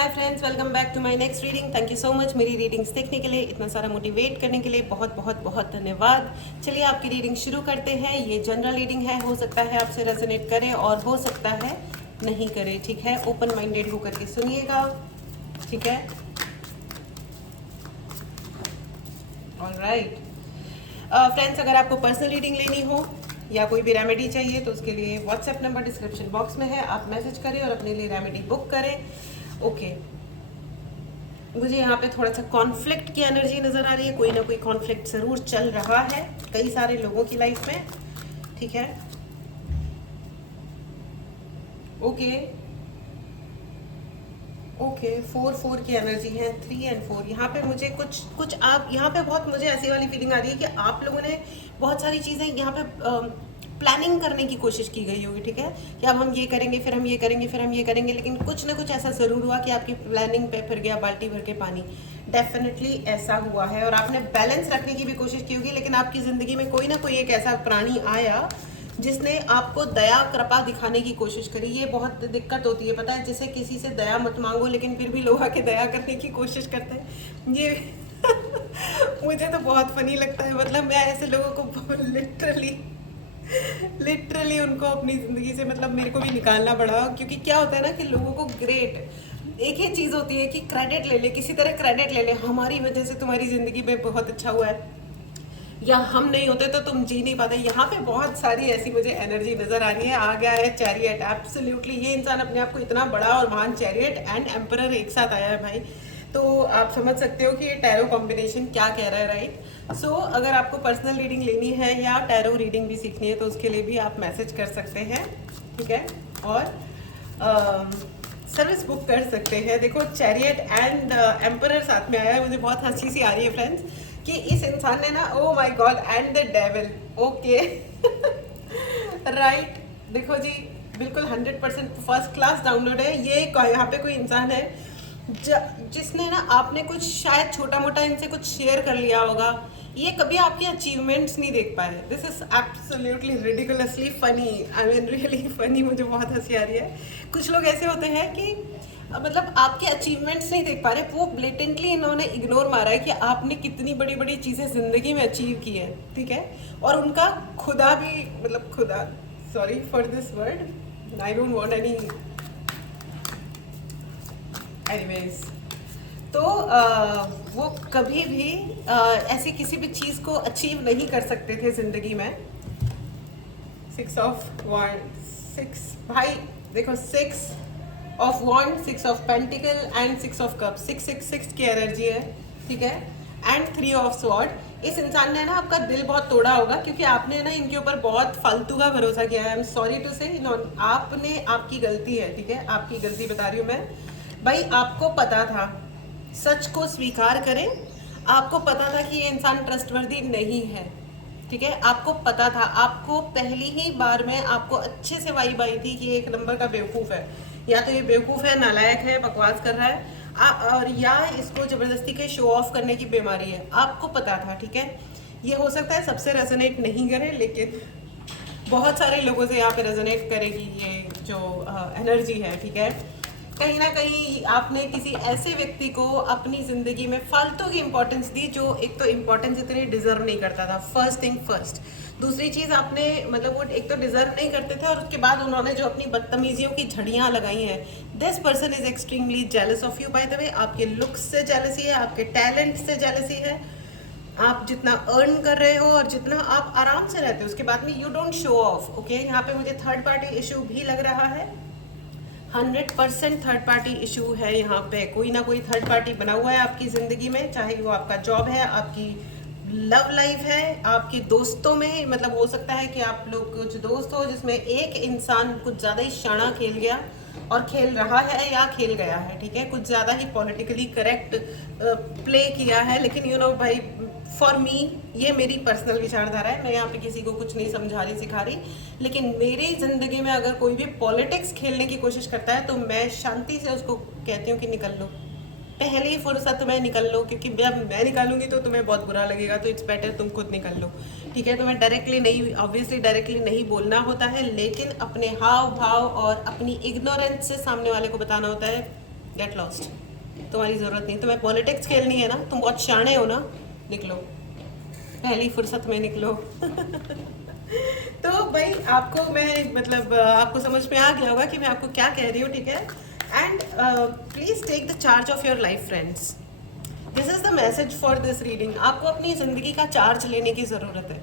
Hi friends, welcome back to my next reading. Thank you so much मेरी readings देखने के लिए, इतना सारा मोटिवेट करने के लिए बहुत बहुत बहुत धन्यवाद। चलिए आपकी रीडिंग शुरू करते हैं। ये जनरल रीडिंग है, हो सकता है आपसे रेजोनेट करे और हो सकता है नहीं करे, ठीक है। ओपन माइंडेड होकर के सुनिएगा, ठीक है। ऑलराइट फ्रेंड्स, अगर आपको पर्सनल रीडिंग लेनी हो या कोई भी रेमेडी चाहिए तो उसके लिए व्हाट्सएप नंबर डिस्क्रिप्शन बॉक्स में है, आप मैसेज करें और अपने लिए रेमेडी बुक करें। ओके मुझे यहाँ पे थोड़ा सा कॉन्फ्लिक्ट की एनर्जी नज़र आ रही है। कोई ना कोई कॉन्फ्लिक्ट ज़रूर चल रहा है कई सारे लोगों की लाइफ में, ठीक है। ओके ओके 4 की एनर्जी है, 3 और 4। यहाँ पे मुझे कुछ आप यहाँ पे बहुत मुझे ऐसी वाली फीलिंग आ रही है कि आप लोगों ने बहुत सारी चीज़ें यहाँ पे प्लानिंग करने की कोशिश की गई होगी, ठीक है। कि अब हम ये करेंगे, फिर हम ये करेंगे, फिर हम ये करेंगे, लेकिन कुछ ना कुछ ऐसा ज़रूर हुआ कि आपकी प्लानिंग पे फिर गया बाल्टी भर के पानी। डेफिनेटली ऐसा हुआ है और आपने बैलेंस रखने की भी कोशिश की होगी, लेकिन आपकी ज़िंदगी में कोई ना कोई एक ऐसा प्राणी आया जिसने आपको दया कृपा दिखाने की कोशिश करी। ये बहुत दिक्कत होती है, पता है। जैसे किसी से दया मत मांगो लेकिन फिर भी लोग आके दया करने की कोशिश करते हैं, ये मुझे तो बहुत फनी लगता है। मतलब मैं ऐसे लोगों को लिटरली उनको अपनी ज़िंदगी से, मतलब मेरे को भी निकालना पड़ा। क्योंकि क्या होता है ना कि लोगों को ग्रेट एक ही चीज़ होती है कि क्रेडिट ले ले, किसी तरह क्रेडिट ले ले, हमारी वजह से तुम्हारी ज़िंदगी में बहुत अच्छा हुआ है, या हम नहीं होते तो तुम जी नहीं पाते। यहाँ पे बहुत सारी ऐसी मुझे एनर्जी नजर आ रही है। आ गया है चैरियट, एब्सोल्युटली ये इंसान अपने आप को इतना बड़ा और महान, चैरियट एंड एम्परर एक साथ आया है भाई। तो आप समझ सकते हो कि ये टैरो कॉम्बिनेशन क्या कह रहा है, राइट। सो अगर आपको पर्सनल रीडिंग लेनी है या टैरो रीडिंग भी सीखनी है तो उसके लिए भी आप मैसेज कर सकते हैं, ठीक है। और सर्विस बुक कर सकते हैं। देखो चैरियट एंड एम्परर साथ में आया है, मुझे बहुत हंसी सी आ रही है फ्रेंड्स कि इस इंसान ने ना, oh my God, and the devil, okay right. देखो जी, बिल्कुल 100% फर्स्ट क्लास डाउनलोड है ये। यहाँ पे कोई इंसान है जिसने ना, आपने कुछ शायद छोटा मोटा इनसे कुछ शेयर कर लिया होगा, ये कभी आपके अचीवमेंट्स नहीं देख पाए। This is absolutely ridiculously funny, I mean really funny. मुझे बहुत हंसी आ रही है। कुछ लोग ऐसे होते हैं कि मतलब आपके अचीवमेंट्स नहीं देख पा रहे, वो ब्लेटेंटली इन्होंने इग्नोर मारा है कि आपने कितनी बड़ी बड़ी चीज़ें ज़िंदगी में अचीव की है, ठीक है। और उनका खुदा भी, मतलब खुदा, sorry for this word, I don't want any, anyways. तो वो कभी भी ऐसी किसी भी चीज़ को अचीव नहीं कर सकते थे ज़िंदगी में। 6 ऑफ वॉन्ड, 6 भाई, देखो 6 of wand, 6 of pentacle and 6 of cup, 6 की एनर्जी है, ठीक है। And 3 of sword. इस इंसान ने ना आपका दिल बहुत तोड़ा होगा क्योंकि आपने ना इनके ऊपर बहुत फालतू का भरोसा किया है। आई एम सॉरी टू से, आपने, आपकी गलती है, ठीक है। आपकी गलती बता रही हूँ मैं भाई। आपको पता था, सच को स्वीकार करें, आपको पता था कि ये इंसान ट्रस्टवर्दी नहीं है, ठीक है। आपको पता था, आपको पहली ही बार में आपको अच्छे से वाइब आई थी कि ये एक नंबर का बेवकूफ़ है, या तो ये बेवकूफ़ है, नालायक है, बकवास कर रहा है, और या इसको ज़बरदस्ती के शो ऑफ करने की बीमारी है। आपको पता था, ठीक है। ये हो सकता है सबसे रेजोनेट नहीं करे, लेकिन बहुत सारे लोगों से यहाँ पे रेजोनेट करेगी ये जो एनर्जी है, ठीक है। कहीं ना कहीं आपने किसी ऐसे व्यक्ति को अपनी ज़िंदगी में फालतू की इंपॉर्टेंस दी जो एक तो इंपॉर्टेंस इतनी डिजर्व नहीं करता था, फर्स्ट थिंग फर्स्ट। दूसरी चीज़, आपने मतलब वो एक तो डिजर्व नहीं करते थे, और उसके बाद उन्होंने जो अपनी बदतमीजियों की झड़ियाँ लगाई हैं। This person is extremely jealous of you, by the way. आपके लुक्स से जेलसी है, आपके टैलेंट से जेलसी है, आप जितना अर्न कर रहे हो और जितना आप आराम से रहते हो उसके बाद में you don't show off, okay. यहाँ पे मुझे थर्ड पार्टी इशू भी लग रहा है। 100% थर्ड पार्टी इशू है यहाँ पे। कोई ना कोई थर्ड पार्टी बना हुआ है आपकी ज़िंदगी में, चाहे वो आपका जॉब है, आपकी लव लाइफ है, आपके दोस्तों में। मतलब हो सकता है कि आप लोग कुछ दोस्त हो जिसमें एक इंसान कुछ ज़्यादा ही शाना खेल गया और खेल रहा है या खेल गया है, ठीक है। कुछ ज़्यादा ही पॉलिटिकली करेक्ट प्ले किया है। लेकिन यू नो भाई, फॉर मी, ये मेरी पर्सनल विचारधारा है, मैं यहाँ पे किसी को कुछ नहीं समझा रही सिखा रही, लेकिन मेरी ज़िंदगी में अगर कोई भी पॉलिटिक्स खेलने की कोशिश करता है तो मैं शांति से उसको कहती हूँ कि निकल लो, पहली फुर्सत में निकल लो, क्योंकि जब मैं निकालूंगी तो तुम्हें बहुत बुरा लगेगा, तो इट्स बेटर तुम खुद निकल लो, ठीक है। तुम्हें डायरेक्टली नहीं, ऑब्वियसली डायरेक्टली नहीं बोलना होता है, लेकिन अपने हाव भाव और अपनी इग्नोरेंस से सामने वाले को बताना होता है गेट लॉस्ट, तुम्हारी ज़रूरत नहीं। तुम्हें पॉलिटिक्स खेलनी है ना, तुम बहुत शाणे हो ना, निकलो, पहली फुर्सत में निकलो। तो भाई आपको मैं मतलब आपको समझ में आ गया होगा कि मैं आपको क्या कह रही हूँ, ठीक है। And please take the charge of your life friends, this is the message for this reading. आपको अपनी ज़िंदगी का चार्ज लेने की ज़रूरत है।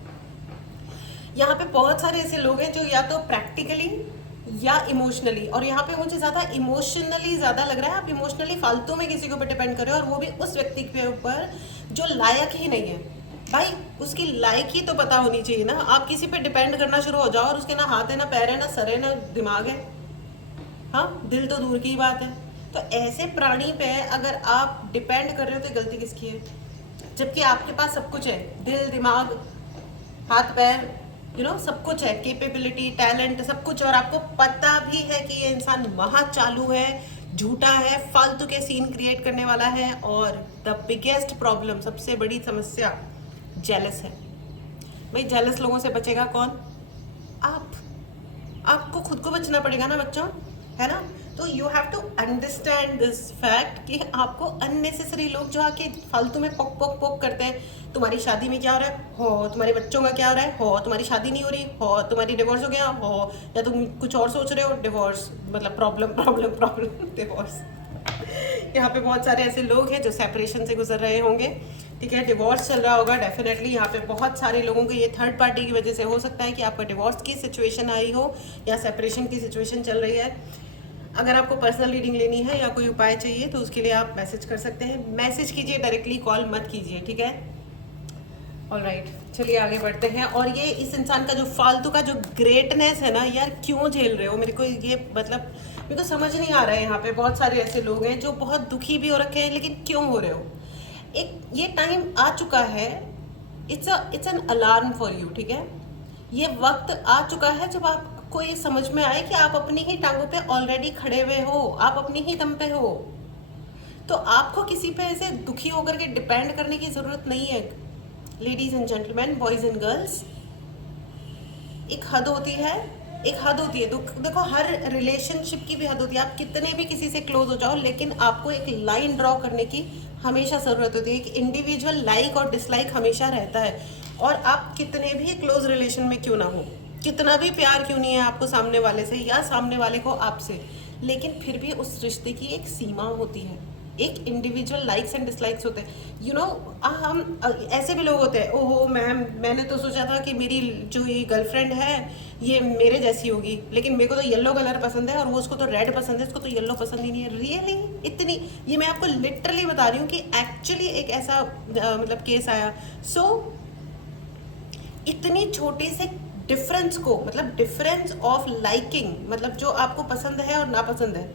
यहाँ पे बहुत सारे ऐसे लोग हैं जो या तो प्रैक्टिकली या इमोशनली, और यहाँ पे मुझे ज़्यादा इमोशनली ज़्यादा लग रहा है, आप इमोशनली फालतू में किसी के ऊपर डिपेंड कर रहे हो, और वो भी उस व्यक्ति के ऊपर जो लायक ही नहीं है। भाई उसकी लायकी तो पता होनी चाहिए ना। आप किसी पे डिपेंड करना शुरू हो जाओ और उसके ना हाथ है, ना पैर है, ना सर है, ना दिमाग है, हाँ दिल तो दूर की ही बात है। तो ऐसे प्राणी पे अगर आप डिपेंड कर रहे हो तो गलती किसकी है, जबकि आपके पास सब कुछ है, दिल दिमाग हाथ पैर, सब कुछ है, कैपेबिलिटी टैलेंट सब कुछ, और आपको पता भी है कि ये इंसान महा चालू है, झूठा है, फालतू के सीन क्रिएट करने वाला है, और द बिगेस्ट प्रॉब्लम, सबसे बड़ी समस्या जेलस है। भाई जेलस लोगों से बचेगा कौन? आप। आपको खुद को बचना पड़ेगा ना बच्चों, है ना। तो you have to understand this fact कि आपको अननेसेसरी लोग जो आके फालतू में पोक पोक पोक करते हैं, तुम्हारी शादी में क्या हो रहा है हो, तुम्हारे बच्चों का क्या हो रहा है हो, तुम्हारी शादी नहीं हो रही हो, तुम्हारी डिवोर्स हो गया हो, या तुम कुछ और सोच रहे हो, डिवोर्स मतलब प्रॉब्लम प्रॉब्लम प्रॉब्लम डिवोर्स। यहाँ पे बहुत सारे ऐसे लोग हैं जो सेपरेशन से गुजर रहे होंगे, ठीक है, डिवोर्स चल रहा होगा डेफिनेटली। यहाँ पे बहुत सारे लोगों को ये थर्ड पार्टी की वजह से हो सकता है कि आपका डिवोर्स की सिचुएशन आई हो या सेपरेशन की सिचुएशन चल रही है। अगर आपको पर्सनल रीडिंग लेनी है या कोई उपाय चाहिए तो उसके लिए आप मैसेज कर सकते हैं। मैसेज कीजिए, डायरेक्टली कॉल मत कीजिए, ठीक है। ऑलराइट, चलिए आगे बढ़ते हैं। और ये इस इंसान का जो फालतू का जो ग्रेटनेस है ना यार, क्यों झेल रहे हो? मेरे को ये मतलब मेरे को समझ नहीं आ रहा है। यहाँ पे बहुत सारे ऐसे लोग हैं जो बहुत दुखी भी हो रखे हैं, लेकिन क्यों हो रहे हो? एक ये टाइम आ चुका है, it's an alarm for you, ठीक है। ये वक्त आ चुका है जब आपको ये समझ में आए कि आप अपनी ही टांगों पे ऑलरेडी खड़े हुए हो, आप अपनी ही दम पे हो। तो आपको किसी पे ऐसे दुखी होकर के डिपेंड करने की ज़रूरत नहीं है। Ladies and gentleman, boys and girls, एक हद होती है, एक हद होती है। तो देखो, हर रिलेशनशिप की भी हद होती है। आप कितने भी किसी से क्लोज हो जाओ, लेकिन आपको एक लाइन ड्रॉ करने की हमेशा ज़रूरत होती है। एक इंडिविजुअल लाइक और डिसलाइक हमेशा रहता है। और आप कितने भी क्लोज रिलेशन में क्यों ना हो, कितना भी प्यार क्यों नहीं है आपको सामने वाले से या सामने वाले को आपसे, लेकिन फिर भी उस रिश्ते की एक सीमा होती है, एक इंडिविजुअल लाइक्स एंड डिसलाइक्स होते हैं। हम ऐसे भी लोग होते हैं, ओहो मैम मैंने तो सोचा था कि मेरी जो ये गर्लफ्रेंड है ये मेरे जैसी होगी, लेकिन मेरे को तो येलो कलर पसंद है और वो उसको तो रेड पसंद है, उसको तो येलो पसंद ही नहीं है। रियली इतनी, ये मैं आपको लिटरली बता रही हूँ कि एक्चुअली एक ऐसा मतलब केस आया। सो इतनी छोटी से डिफरेंस को, मतलब डिफरेंस ऑफ लाइकिंग, मतलब जो आपको पसंद है और नापसंद है,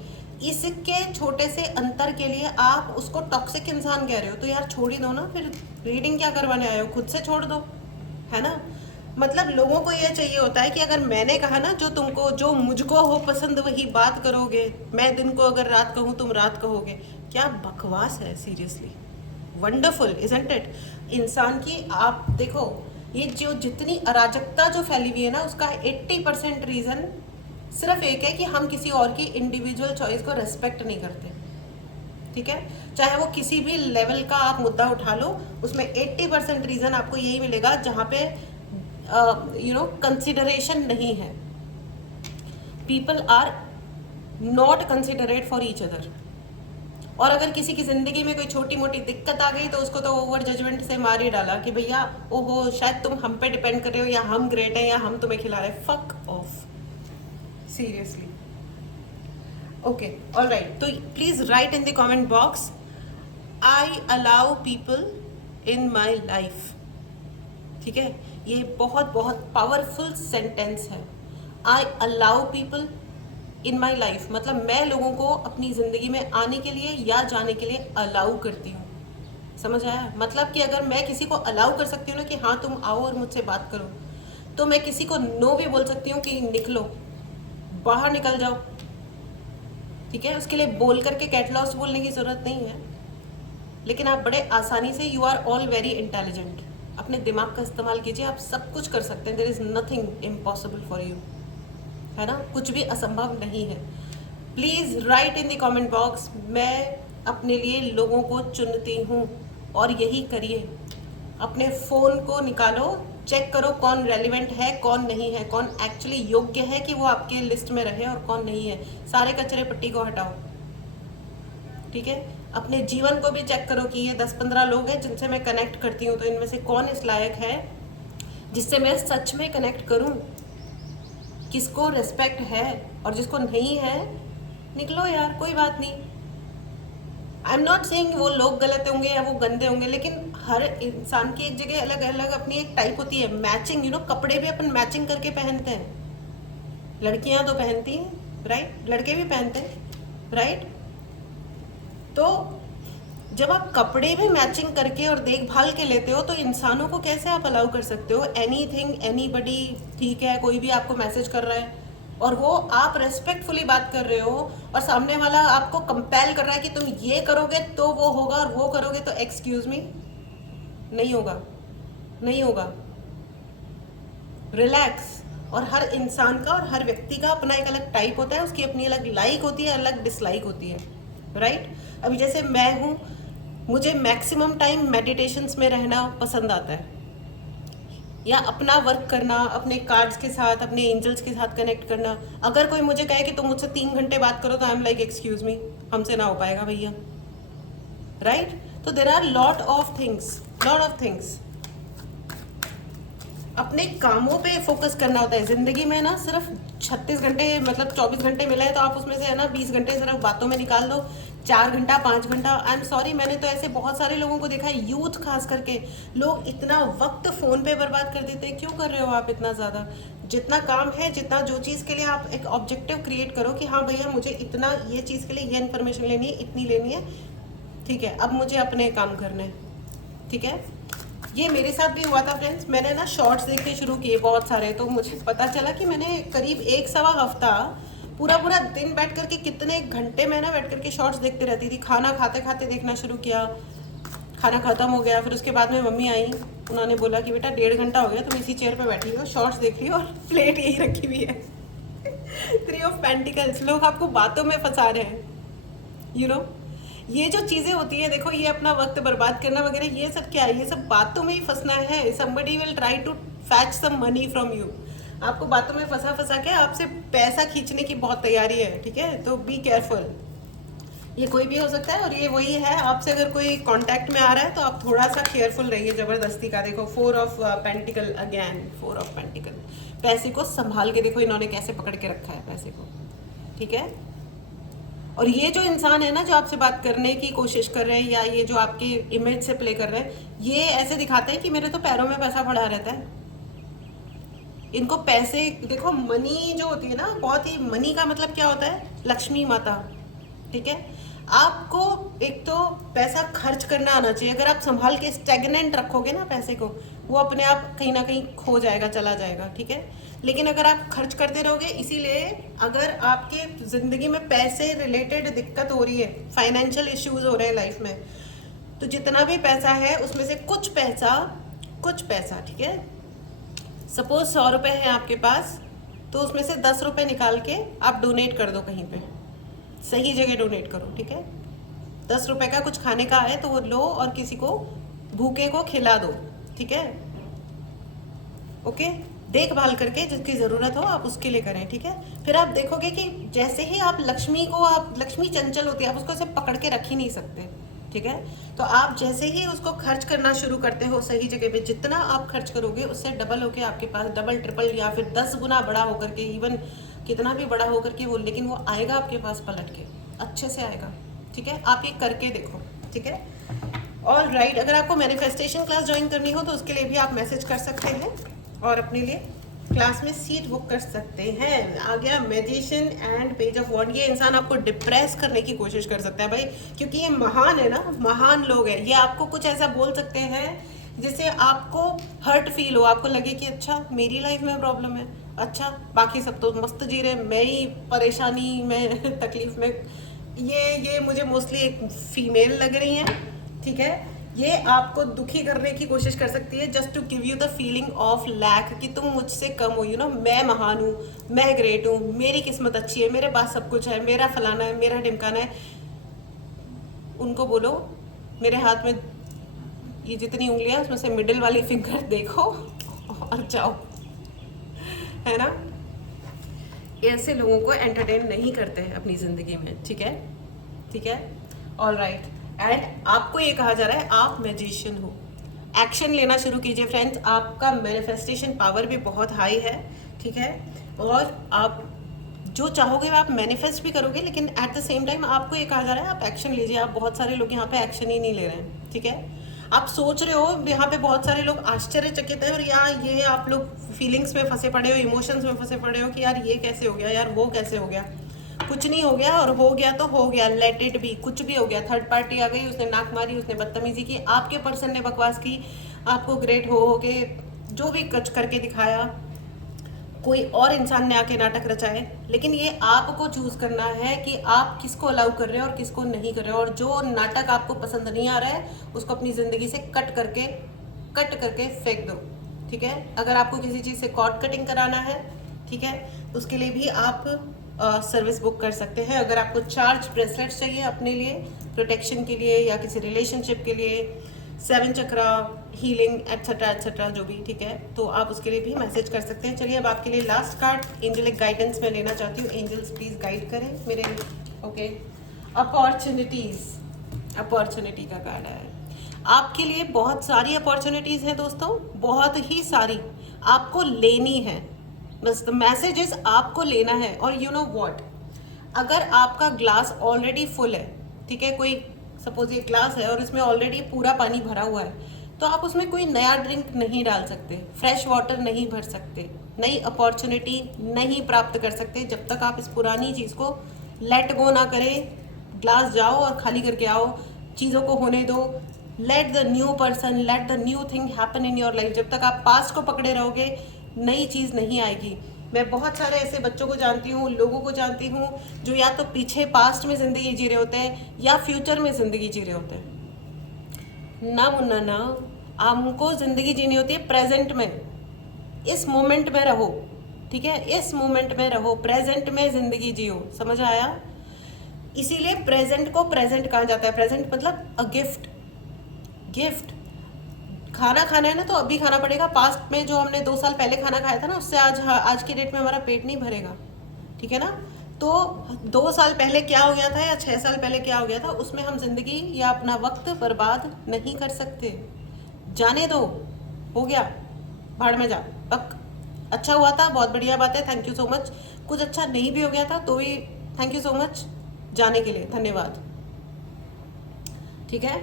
इसके छोटे से अंतर के लिए आप उसको टॉक्सिक इंसान कह रहे हो। तो यार छोड़ ही दो ना, फिर रीडिंग क्या करवाने आए हो, खुद से छोड़ दो, है ना। मतलब लोगों को ये चाहिए होता है कि अगर मैंने कहा ना जो तुमको, जो मुझको हो पसंद वही बात करोगे, मैं दिन को अगर रात कहूँ तुम रात कहोगे। क्या बकवास है सीरियसली। Wonderful isn't it. इंसान की आप देखो, ये जो जितनी अराजकता जो फैली हुई है ना, उसका 80% रीज़न सिर्फ एक है कि हम किसी और की इंडिविजुअल चॉइस को रेस्पेक्ट नहीं करते, ठीक है। चाहे वो किसी भी लेवल का आप मुद्दा उठा लो, उसमें 80% रीज़न आपको यही मिलेगा जहाँ पे कंसिडरेशन नहीं है। People are not considerate for each other. और अगर किसी की ज़िंदगी में कोई छोटी मोटी दिक्कत आ गई तो उसको तो ओवर जजमेंट से मार ही डाला कि भैया ओहो शायद तुम हम पे डिपेंड कर रहे हो, या हम ग्रेट हैं, या हम तुम्हें खिला रहे हैं। Fuck off, seriously. Okay, alright. तो please write in the comment box, I allow people in my life, ठीक है। ये बहुत बहुत पावरफुल सेंटेंस है। I allow people in my life, मतलब मैं लोगों को अपनी ज़िंदगी में आने के लिए या जाने के लिए अलाउ करती हूँ। समझ आया? मतलब कि अगर मैं किसी को अलाउ कर सकती हूँ ना कि हाँ तुम आओ और मुझसे बात करो, तो मैं किसी को नो भी बोल सकती हूँ कि निकलो, बाहर निकल जाओ, ठीक है। उसके लिए बोल करके गेट लॉस्ट बोलने की ज़रूरत नहीं है, लेकिन आप बड़े आसानी से, you are all very intelligent, अपने दिमाग का इस्तेमाल कीजिए, आप सब कुछ कर सकते हैं। There is nothing impossible for you, है ना। कुछ भी असंभव नहीं है। Please write in the comment box, मैं अपने लिए लोगों को चुनती हूँ, और यही करिए। अपने फ़ोन को निकालो, चेक करो कौन रेलिवेंट है, कौन नहीं है, कौन एक्चुअली योग्य है कि वो आपके लिस्ट में रहे और कौन नहीं है। सारे कचरे पट्टी को हटाओ, ठीक है। अपने जीवन को भी चेक करो कि ये 10-15 लोग हैं जिनसे मैं कनेक्ट करती हूँ, तो इनमें से कौन इस लायक है जिससे मैं सच में कनेक्ट करूँ, किसको रिस्पेक्ट है, और जिसको नहीं है निकलो यार, कोई बात नहीं। आई एम नॉट सेइंग वो लोग गलत होंगे या वो गंदे होंगे, लेकिन हर इंसान की एक जगह अलग अलग अपनी एक टाइप होती है। मैचिंग, कपड़े भी अपन मैचिंग करके पहनते हैं। लड़कियां तो पहनती हैं, राइट, लड़के भी पहनते हैं, राइट। तो जब आप कपड़े भी मैचिंग करके और देखभाल के लेते हो, तो इंसानों को कैसे आप अलाउ कर सकते हो? एनीथिंग, एनीबडी, ठीक है, कोई भी आपको मैसेज कर रहा है और वो आप रेस्पेक्टफुली बात कर रहे हो, और सामने वाला आपको कंपेल कर रहा है कि तुम ये करोगे तो वो होगा, और वो करोगे तो एक्सक्यूज मी, नहीं होगा, नहीं होगा। रिलैक्स। और हर इंसान का और हर व्यक्ति का अपना एक अलग टाइप होता है, उसकी अपनी अलग लाइक होती है, अलग डिसलाइक होती है, राइट। अभी जैसे मैं हूँ, मुझे मैक्सिमम टाइम मेडिटेशंस में रहना पसंद आता है, या अपना वर्क करना, अपने कार्ड्स के साथ, अपने एंजल्स के साथ कनेक्ट करना। अगर कोई मुझे कहे कि तुम मुझसे 3 घंटे बात करो, तो I am like excuse me, हमसे ना हो पाएगा भैया, राइट। तो there are lot of things. अपने कामों पे फोकस करना होता है ज़िंदगी में ना। सिर्फ 36 घंटे, मतलब 24 घंटे मिले हैं, तो आप उसमें से है ना 20 घंटे सिर्फ बातों में निकाल दो, 4 घंटा 5 घंटा। आई एम सॉरी, मैंने तो ऐसे बहुत सारे लोगों को देखा है, यूथ खास करके, लोग इतना वक्त फ़ोन पे बर्बाद कर देते हैं। क्यों कर रहे हो आप इतना ज़्यादा? जितना काम है, जितना जो चीज़ के लिए आप एक ऑब्जेक्टिव क्रिएट करो कि हाँ भैया मुझे इतना, ये चीज़ के लिए ये इन्फॉर्मेशन लेनी है, इतनी लेनी है, ठीक है, अब मुझे अपने काम करने हैं, ठीक है। ये मेरे साथ भी हुआ था फ्रेंड्स। मैंने ना शॉर्ट्स देखने शुरू किए बहुत सारे, तो मुझे पता चला कि मैंने करीब 1-1.25 हफ्ता पूरा पूरा दिन बैठ करके, कितने घंटे मैं ना बैठ करके शॉर्ट्स देखते रहती थी। खाना खाते खाते देखना शुरू किया, खाना ख़त्म हो गया, फिर उसके बाद में मम्मी आई, उन्होंने बोला कि बेटा 1.5 घंटा हो गया तुम इसी चेयर पे बैठी हो, शॉर्ट्स देख रही हो, और प्लेट यही रखी हुई है। 3 ऑफ पेंटिकल्स, लोग आपको बातों में फंसा रहे हैं, ये जो चीज़ें होती है, देखो, ये अपना वक्त बर्बाद करना वगैरह, ये सब क्या है? ये सब बातों में ही फंसना है। somebody will try to fetch some money from you। आपको बातों में फंसा फंसा के आपसे पैसा खींचने की बहुत तैयारी है, ठीक है। तो बी केयरफुल। ये कोई भी हो सकता है, और ये वही है, आपसे अगर कोई कांटेक्ट में आ रहा है तो आप थोड़ा सा केयरफुल रहिए ज़बरदस्ती का। देखो 4 of pentacle, again 4 of pentacle. पैसे को संभाल के देखो इन्होंने कैसे पकड़ के रखा है पैसे को, ठीक है। और ये जो इंसान है ना, जो आपसे बात करने की कोशिश कर रहे हैं, या ये जो आपकी इमेज से प्ले कर रहे हैं, ये ऐसे दिखाते हैं कि मेरे तो पैरों में पैसा पड़ा रहता है। इनको पैसे, देखो, मनी जो होती है ना, बहुत ही, मनी का मतलब क्या होता है? लक्ष्मी माता, ठीक है। आपको एक तो पैसा खर्च करना आना चाहिए। अगर आप संभाल के स्टेगनेंट रखोगे ना पैसे को, वो अपने आप कहीं ना कहीं खो जाएगा, चला जाएगा, ठीक है। लेकिन अगर आप खर्च करते रहोगे, इसीलिए अगर आपके ज़िंदगी में पैसे रिलेटेड दिक्कत हो रही है, फाइनेंशियल इश्यूज हो रहे हैं लाइफ में, तो जितना भी पैसा है उसमें से कुछ पैसा, ठीक है, सपोज 100 रुपये है आपके पास, तो उसमें से 10 रुपये निकाल के आप डोनेट कर दो कहीं पे, सही जगह डोनेट करो, ठीक है। 10 रुपये का कुछ खाने का है तो वो लो और किसी को भूखे को खिला दो, ठीक है, ओके। देखभाल करके जिसकी ज़रूरत हो आप उसके लिए करें, ठीक है। फिर आप देखोगे कि जैसे ही आप लक्ष्मी को, आप, लक्ष्मी चंचल होती है, आप उसको ऐसे पकड़ के रख ही नहीं सकते, ठीक है। तो आप जैसे ही उसको खर्च करना शुरू करते हो सही जगह पे, जितना आप खर्च करोगे उससे डबल होके आपके पास, डबल ट्रिपल या फिर 10 गुना बड़ा होकर के, इवन कितना भी बड़ा होकर के वो, लेकिन वो आएगा आपके पास पलट के, अच्छे से आएगा, ठीक है। आप ये करके देखो, ठीक है। ऑल राइट, अगर आपको मैनिफेस्टेशन क्लास ज्वाइन करनी हो तो उसके लिए भी आप मैसेज कर सकते हैं और अपने लिए क्लास में सीट बुक कर सकते हैं। आ गया मैजिशियन एंड पेज ऑफ वॉन्ड। ये इंसान आपको डिप्रेस करने की कोशिश कर सकता है भाई, क्योंकि ये महान है ना, महान लोग हैं। ये आपको कुछ ऐसा बोल सकते हैं जिससे आपको हर्ट फील हो, आपको लगे कि अच्छा मेरी लाइफ में प्रॉब्लम है, अच्छा बाकी सब तो मस्त जी रहे, मैं ही परेशानी में तकलीफ में। ये मुझे मोस्टली एक फीमेल लग रही हैं, ठीक है। ये आपको दुखी करने की कोशिश कर सकती है, just to give you the feeling of lack, कि तुम मुझसे कम हो, यू नो, मैं महान हूँ, मैं ग्रेट हूँ, मेरी किस्मत अच्छी है, मेरे पास सब कुछ है, मेरा फलाना है, मेरा ढिमकाना है। उनको बोलो मेरे हाथ में ये जितनी उंगलियां उसमें से मिडिल वाली फिंगर देखो और जाओ, है ना। ऐसे लोगों को एंटरटेन नहीं करते हैं अपनी ज़िंदगी में, ठीक है, ठीक है, ऑल राइट। एंड आपको ये कहा जा रहा है आप मैजिशियन हो, एक्शन लेना शुरू कीजिए फ्रेंड्स, आपका मैनिफेस्टेशन पावर भी बहुत हाई है, ठीक है, और आप जो चाहोगे आप मैनिफेस्ट भी करोगे, लेकिन एट द सेम टाइम आपको ये कहा जा रहा है आप एक्शन लीजिए। आप बहुत सारे लोग यहाँ पे एक्शन ही नहीं ले रहे हैं, ठीक है। आप सोच रहे हो यहाँ पे बहुत सारे लोग आश्चर्यचकित है, और यहाँ ये आप लोग फीलिंग्स में फंसे पड़े हो, इमोशंस में फंसे पड़े हो कि यार ये कैसे हो गया, यार वो कैसे हो गया। कुछ नहीं हो गया, और हो गया तो हो गया, लेट इट बी। कुछ भी हो गया, थर्ड पार्टी आ गई, उसने नाक मारी, उसने बदतमीजी की, आपके पर्सन ने बकवास की, आपको ग्रेट हो के जो भी कच करके दिखाया, कोई और इंसान ने आके नाटक रचाए, लेकिन ये आपको चूज करना है कि आप किसको अलाउ कर रहे हो और किसको नहीं कर रहे हो। और जो नाटक आपको पसंद नहीं आ रहा है उसको अपनी ज़िंदगी से कट करके फेंक दो, ठीक है। अगर आपको किसी चीज़ से कॉर्ड कटिंग कराना है, ठीक है, उसके लिए भी आप सर्विस बुक कर सकते हैं। अगर आपको चार्ज ब्रेसलेट्स चाहिए अपने लिए प्रोटेक्शन के लिए या किसी रिलेशनशिप के लिए, 7 चक्रा हीलिंग एट्सेट्रा जो भी, ठीक है, तो आप उसके लिए भी मैसेज कर सकते हैं। चलिए अब आपके लिए लास्ट कार्ड एंजेलिक गाइडेंस में लेना चाहती हूँ। एंजल्स प्लीज गाइड करें मेरे। ओके, अपॉर्चुनिटी का कार्ड है आपके लिए। बहुत सारी अपॉर्चुनिटीज हैं दोस्तों, बहुत ही सारी, आपको लेनी है, बस द मैसेज इज आपको लेना है। और यू नो व्हाट, अगर आपका ग्लास ऑलरेडी फुल है, ठीक है, कोई सपोज ये ग्लास है और इसमें ऑलरेडी पूरा पानी भरा हुआ है, तो आप उसमें कोई नया ड्रिंक नहीं डाल सकते, फ्रेश वाटर नहीं भर सकते, नई अपॉर्चुनिटी नहीं प्राप्त कर सकते जब तक आप इस पुरानी चीज़ को लेट गो ना करें। ग्लास जाओ और खाली करके आओ, चीज़ों को होने दो, let the new person, let the new thing happen in your life. जब तक आप पास्ट को पकड़े रहोगे नई चीज़ नहीं आएगी। मैं बहुत सारे ऐसे बच्चों को जानती हूँ, लोगों को जानती हूँ जो या तो पीछे पास्ट में ज़िंदगी जी रहे होते हैं या फ्यूचर में ज़िंदगी जी रहे होते हैं। ना मुन्ना ना, हमको ज़िंदगी जीनी होती है प्रेजेंट में, इस मोमेंट में रहो, ठीक है, इस मोमेंट में रहो, प्रेजेंट में ज़िंदगी जियो, समझ आया। इसीलिए प्रेजेंट को प्रेजेंट कहा जाता है। प्रेजेंट मतलब अ गिफ्ट। खाना खाना है ना तो अभी खाना पड़ेगा। पास्ट में जो हमने 2 साल पहले खाना खाया था ना, उससे आज की डेट में हमारा पेट नहीं भरेगा, ठीक है ना। तो 2 साल पहले क्या हो गया था या 6 साल पहले क्या हो गया था, उसमें हम जिंदगी या अपना वक्त बर्बाद नहीं कर सकते। जाने दो, हो गया, भाड़ में जा पक। अच्छा हुआ था, बहुत बढ़िया बात है, थैंक यू सो मच। कुछ अच्छा नहीं भी हो गया था तो भी थैंक यू सो मच, जाने के लिए धन्यवाद, ठीक है।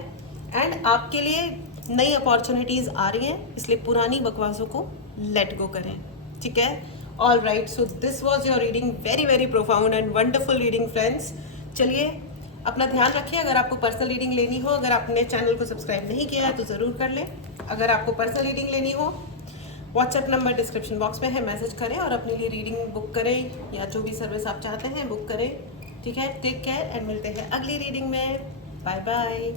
एंड आपके लिए नई अपॉर्चुनिटीज़ आ रही हैं, इसलिए पुरानी बकवासों को लेट गो करें, ठीक है। All right, so this was your reading, very very profound and wonderful reading friends. चलिए अपना ध्यान रखिए। अगर आपको पर्सनल रीडिंग लेनी हो, अगर आपने चैनल को सब्सक्राइब नहीं किया है तो ज़रूर कर लें। अगर आपको पर्सनल रीडिंग लेनी हो, व्हाट्सएप नंबर डिस्क्रिप्शन बॉक्स में है, मैसेज करें और अपने लिए रीडिंग बुक करें, या जो भी सर्विस आप चाहते हैं बुक करें, ठीक है। टेक केयर एंड मिलते हैं अगली रीडिंग में। Bye bye.